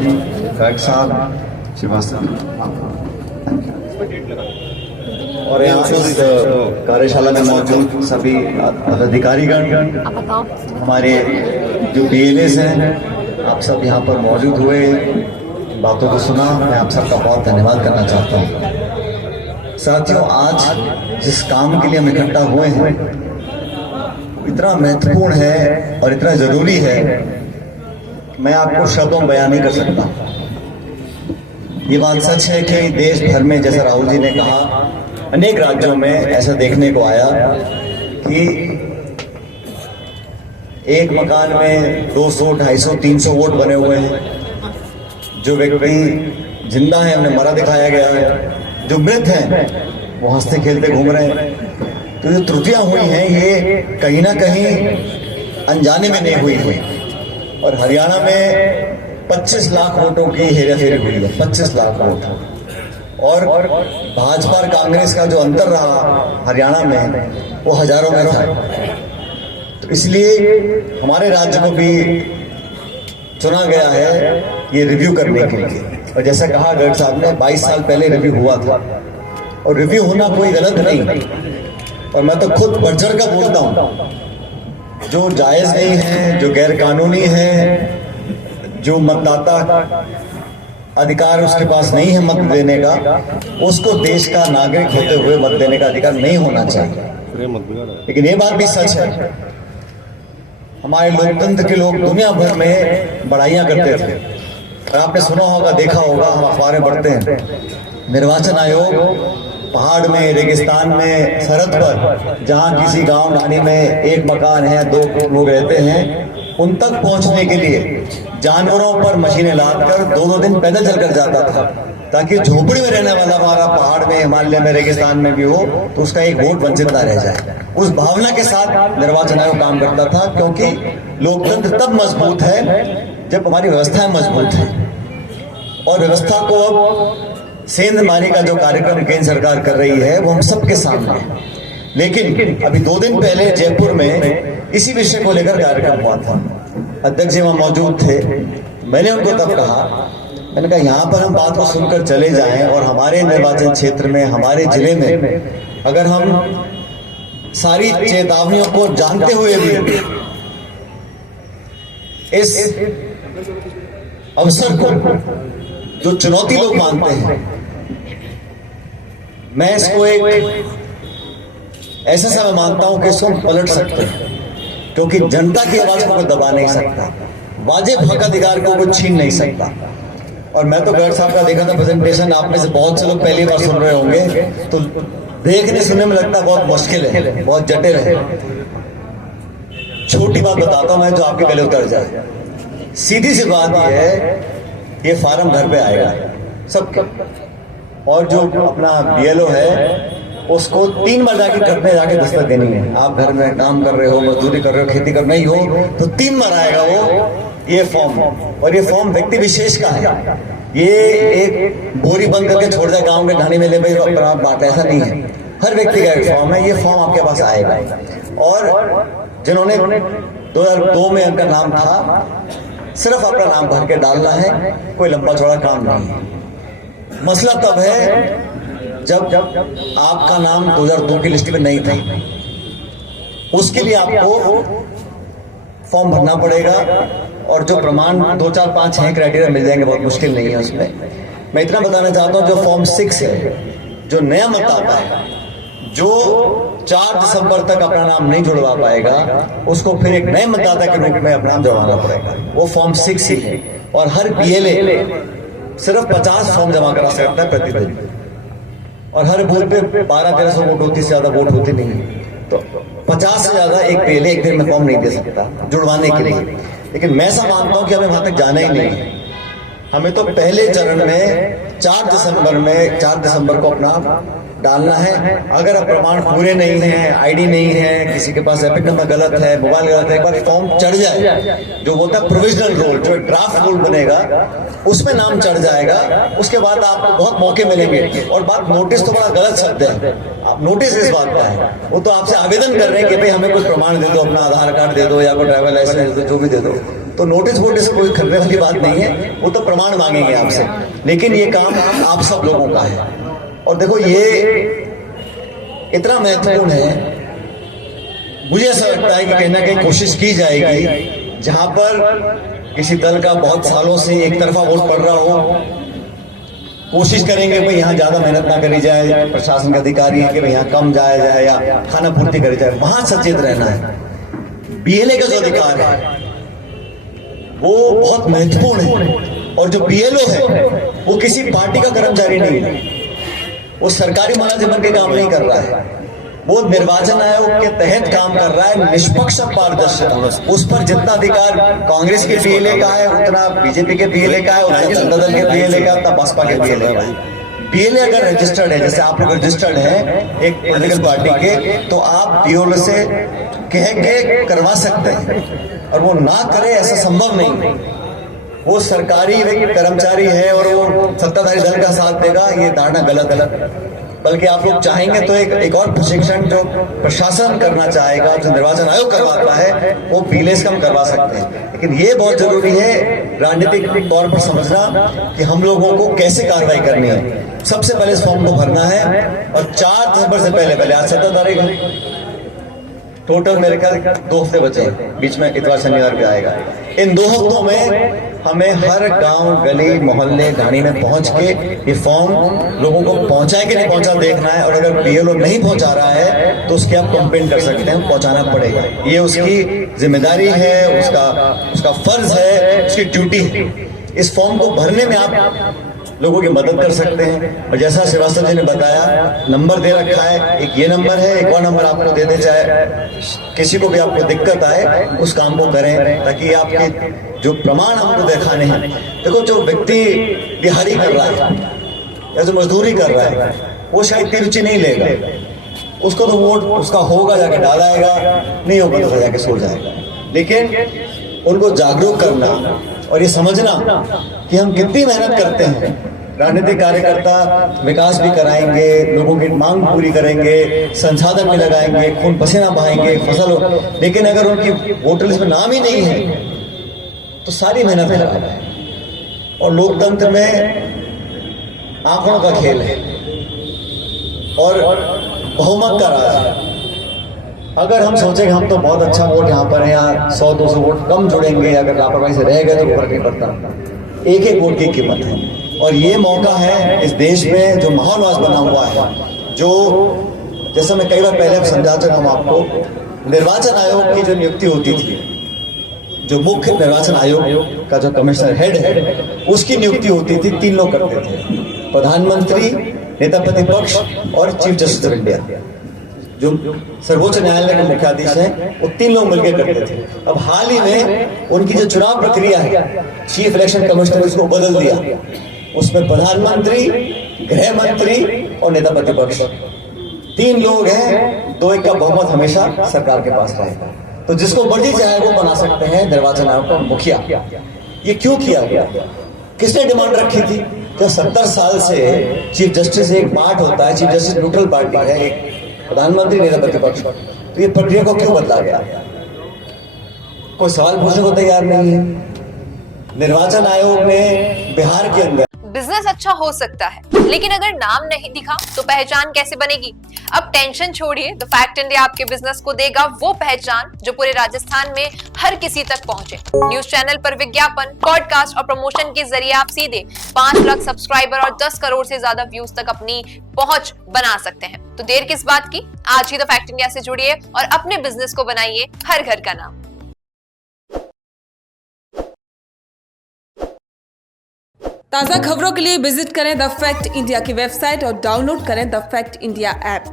जी, गर्ग साहब, श्रीवास्तव और यहाँ इस कार्यशाला में मौजूद सभी पदाधिकारीगण, हमारे जो BLAs हैं, आप सब यहाँ पर मौजूद हुए, बातों को सुना। मैं आप सबका बहुत धन्यवाद करना चाहता हूँ। साथियों, आज जिस काम के लिए हम इकट्ठा हुए हैं इतना महत्वपूर्ण है और इतना जरूरी है, मैं आपको शब्दों में बयान नहीं कर सकता। ये बात सच है कि देश भर में, जैसा राहुल जी ने कहा, अनेक राज्यों में ऐसा देखने को आया कि एक मकान में 200, 250, 300 वोट बने हुए हैं। जो व्यक्ति जिंदा है उन्हें मरा दिखाया गया है, जो मृत हैं वो हंसते खेलते घूम रहे हैं। तो जो त्रुटियां हुई हैं ये कहीं ना कहीं अनजाने में नहीं हुई। और हरियाणा में 25 लाख वोटों की हेराफेरी हुई है, 25 लाख वोट। और भाजपा और कांग्रेस का जो अंतर रहा हरियाणा में वो हजारों में था। तो इसलिए हमारे राज्य को भी चुना गया है ये रिव्यू करने के लिए। और जैसा कहा गर्ग साहब ने, 22 साल पहले रिव्यू हुआ था और रिव्यू होना कोई गलत नहीं। और मैं तो खुद बढ़ चढ़ कर बोलता हूँ, जो जायज नहीं है, जो गैर कानूनी है, जो मतदाता अधिकार उसके पास नहीं है मत देने का, उसको देश का नागरिक होते हुए मत देने का अधिकार नहीं होना चाहिए। लेकिन ये बात भी सच है, हमारे लोकतंत्र के लोग दुनिया भर में बड़ाइयां करते थे। और आपने सुना होगा, देखा होगा, हम अखबारें पढ़ते हैं, निर्वाचन आयोग पहाड़ में, रेगिस्तान में, सरहद पर, जहां किसी गांव ढाणी में एक मकान है, 2 लोग रहते हैं, उन तक पहुंचने के लिए जानवरों पर मशीनें लादकर 2-2 दिन पैदल चलकर जाता था, ताकि झोपड़ी में रहने वाला हमारा पहाड़ में, हिमालय में, रेगिस्तान में भी हो तो उसका एक वोट वंचित ना रह जाए। उस भावना के साथ निर्वाचन आयोग काम करता था, क्योंकि लोकतंत्र तब मजबूत है जब हमारी व्यवस्थाएं मजबूत है। और व्यवस्था को अब सेंध मारने का जो कार्यक्रम केंद्र सरकार कर रही है वो हम सबके सामने है। लेकिन अभी 2 दिन पहले जयपुर में इसी विषय को लेकर कार्यक्रम हुआ था। अध्यक्ष जी वहां मौजूद थे। मैंने उनको तब कहा, मैंने कहा यहाँ पर हम बात को सुनकर चले जाएं और हमारे निर्वाचन क्षेत्र में, हमारे जिले में अगर हम सारी चेतावनियों को जानते हुए भी इस अवसर को जो चुनौती लोग मानते हैं, मैं इसको एक ऐसे समय मानता हूं कि इसको हम पलट सकते हैं, क्योंकि जनता की आवाज को कोई दबा नहीं सकता, वाजिब हक अधिकार को कोई छीन नहीं सकता। और मैं तो गर्ग साहब का देखा था प्रेजेंटेशन, आप में से बहुत से लोग पहली बार सुन रहे होंगे, तो देखने सुनने में लगता बहुत मुश्किल है, बहुत जटिल है। छोटी बात बताता हूं मैं, जो आपके पहले उतर जाए। सीधी सी बात यह है, ये फार्म घर पे आएगा सबके, और जो अपना BLO है उसको 3 बार जाके दस्तक देनी है। आप घर में काम कर रहे हो, मजदूरी कर रहे हो, खेती कर नहीं हो, तो 3 बार आएगा वो ये फॉर्म। और ये फॉर्म व्यक्ति विशेष का है, ये एक बोरी बंद करके छोड़ जाए गांव के ढाणी में, ले भाई बात, ऐसा नहीं है। हर व्यक्ति का एक फॉर्म है, ये फॉर्म आपके पास आएगा। और जिन्होंने 2002 में उनका नाम था, सिर्फ अपना नाम भर के डालना है, कोई लंबा चौड़ा काम नहीं है। मसला तब है जब आपका नाम 2002 की लिस्ट में नहीं था, उसके लिए आपको फॉर्म भरना पड़ेगा। और जो प्रमाण 2, 4, 5, 6 क्राइटेरिया मिल जाएंगे, बहुत मुश्किल नहीं है उसमें। मैं इतना बताना चाहता हूं, जो फॉर्म 6 है, जो नया मतदाता है, जो 4 दिसंबर तक अपना नाम नहीं जुड़वा पाएगा, उसको फिर एक नए मतदाता के रूप में अपना नाम जुड़वाना पड़ेगा। वो फॉर्म 6 ही है। और हर BLA सिर्फ 50 फॉर्म जमा करा सकता है प्रतिदिन, और हर बूथ पे 1200-1300 वोट होती, से ज्यादा वोट होती नहीं है। तो 50 से ज्यादा एक BLA एक दिन में फॉर्म नहीं दे सकता जुड़वाने के लिए। लेकिन मैं ऐसा मानता हूं कि हमें वहां तक जाना ही नहीं है। हमें तो पहले चरण में 4 दिसंबर को अपना डालना है। अगर अब प्रमाण पूरे नहीं है, ID नहीं है, किसी के पास एपिक नंबर गलत है, मोबाइल गलत है, एक बार फॉर्म चढ़ जाए, जो बोलता है प्रोविजनल रोल, जो ड्राफ्ट रूल बनेगा उसमें नाम चढ़ जाएगा, उसके बाद आपको बहुत मौके मिलेंगे। और बात नोटिस तो बड़ा गलत शब्द है, आप नोटिस इस बात का है, वो तो आपसे आवेदन कर रहे हैं कि भाई हमें कुछ प्रमाण दे दो, अपना आधार कार्ड दे दो या कोई ड्राइवर लाइसेंस दे दो, जो भी दे दो। तो नोटिस वोटिस कोई खरीदने वाली बात नहीं है, वो तो प्रमाण मांगेंगे आपसे, लेकिन ये काम आप सब लोगों का है। और देखो ये इतना महत्वपूर्ण है, मुझे ऐसा लगता है कि कहीं ना कहीं कोशिश की जाएगी जहां पर किसी दल का बहुत सालों से एक तरफा वोट पड़ रहा हो, कोशिश करेंगे भाई यहाँ ज्यादा मेहनत ना करी जाए, प्रशासन के अधिकारी है कि भाई यहाँ कम जाया जाए या खाना पूर्ति करी जाए, वहां सचेत रहना है। बीएलए का जो अधिकार है वो बहुत महत्वपूर्ण है, और जो बीएलओ है वो किसी पार्टी का कर्मचारी नहीं है, वो सरकारी मुलाजिमन के काम नहीं कर रहा है, वो निर्वाचन आयोग के तहत काम कर रहा है, निष्पक्ष पारदर्शिता। उस पर जितना अधिकार कांग्रेस के बीएलए का है, उतना बीजेपी के बीएलए का है, उतना जनता दल के बीएलए का, उतना बसपा के बीएलए का है। बीएलए अगर रजिस्टर्ड है, जैसे आप लोग रजिस्टर्ड है एक पॉलिटिकल पार्टी के, तो आप बीएलओ से कह के करवा सकते हैं, और वो ना करे ऐसा संभव नहीं। वो सरकारी कर्मचारी है और वो सत्ताधारी दल का साथ देगा, ये धारणा गलत। बल्कि आप लोग चाहेंगे तो एक और प्रशिक्षण जो प्रशासन करना चाहेगा, जो निर्वाचन आयोग करवाता है, वो बीएलए से हम करवा सकते हैं। लेकिन ये बहुत जरूरी है राजनीतिक तौर पर समझना कि हम लोगों को कैसे कार्रवाई करनी है। सबसे पहले इस फॉर्म को भरना है, और 4 दिसंबर से पहले आज 17 तारीख है, टोटल मेरे ख्याल 2 हफ्ते बचे, बीच में इतवार शनिवार भी आएगा। इन 2 हफ्तों में हमें हर गांव, गली, मोहल्ले, ढाणी में पहुंच के ये फॉर्म लोगों को पहुंचाए कि नहीं पहुंचा देखना है, और अगर बीएलओ नहीं पहुंचा रहा है तो उसकी आप कंप्लेन कर सकते हैं, पहुंचाना पड़ेगा। ये उसकी जिम्मेदारी है, उसका फर्ज है, उसकी ड्यूटी है। इस फॉर्म को भरने में आप लोगों की मदद कर सकते हैं, और जैसा श्रीवास्तव जी ने बताया नंबर दे रखा है, एक ये नंबर है, एक और नंबर आपको दे दे, चाहे किसी को भी आपको दिक्कत आए उस काम को करें, ताकि आपके जो प्रमाण हमको दिखाने हैं। देखो जो व्यक्ति दिहाड़ी कर रहा है या जो मजदूरी कर रहा है, वो शायद इतनी रुचि नहीं लेगा, उसको तो वोट उसका होगा जाके डालाएगा, नहीं होगा तो जाके सो जाएगा। लेकिन उनको जागरूक करना और ये समझना कि हम कितनी मेहनत करते हैं, राजनीतिक कार्यकर्ता विकास भी कराएंगे, लोगों की मांग पूरी करेंगे, संसाधन भी लगाएंगे, खून पसीना बहाएंगे, फसल हो, लेकिन अगर उनकी वोटर लिस्ट में नाम ही नहीं है तो सारी मेहनत खराब है। और लोकतंत्र में आंकड़ों का खेल है और बहुमत का राज है। अगर हम सोचें कि हम तो बहुत अच्छा वोट यहाँ पर है, यहाँ 100-200 वोट कम जुड़ेंगे, अगर लापरवाही से रह गए तो फर्क नहीं पड़ता। एक वोट की कीमत है, और ये मौका है इस देश में जो माहौल आज बना हुआ है, जो जैसा मैं कई बार पहले समझा चुका हूं आपको, निर्वाचन आयोग की जो नियुक्ति होती थी, जो मुख्य निर्वाचन आयोग का जो कमिश्नर हेड है, उसकी नियुक्ति होती थी 3 लोग करते थे, प्रधानमंत्री, नेता प्रतिपक्ष और चीफ जस्टिस ऑफ इंडिया। जो सर्वोच्च न्यायालय के मुख्याधीश हैं, वो 3 लोग मिलकर करते थे। अब हाल ही में उनकी जो चुनाव प्रक्रिया है, चीफ इलेक्शन कमिश्नर उसको बदल दिया, उसमें प्रधानमंत्री, गृह मंत्री और नेता प्रतिपक्ष 3 लोग हैं, 2-1 का बहुमत हमेशा सरकार के पास रहेगा। तो जिसको मर्जी चाहे वो बना सकते हैं निर्वाचन आयोग का मुखिया। ये क्यों किया गया? किसने डिमांड रखी थी? जब 70 साल से चीफ जस्टिस एक पार्ट होता है, चीफ जस्टिस न्यूट्रल पार्टी है, एक प्रधानमंत्री, नेता प्रतिपक्ष, तो ये प्रक्रिया को क्यों बदला गया? कोई सवाल पूछने को तैयार नहीं है। निर्वाचन आयोग ने बिहार के अंदर बिजनेस अच्छा हो सकता है, लेकिन अगर नाम नहीं दिखा तो पहचान कैसे बनेगी? अब टेंशन छोड़िए, द फैक्ट इंडिया आपके बिजनेस को देगा वो पहचान जो पूरे राजस्थान में हर किसी तक पहुंचे। न्यूज चैनल पर विज्ञापन, पॉडकास्ट और प्रमोशन के जरिए आप सीधे 5 लाख सब्सक्राइबर और 10 करोड़ से ज्यादा व्यूज तक अपनी पहुंच बना सकते हैं। तो देर किस बात की, आज ही द फैक्ट इंडिया से जुड़िए और अपने बिजनेस को बनाइए हर घर का नाम। ताज़ा खबरों के लिए विजिट करें द फैक्ट इंडिया की वेबसाइट और डाउनलोड करें द फैक्ट इंडिया ऐप।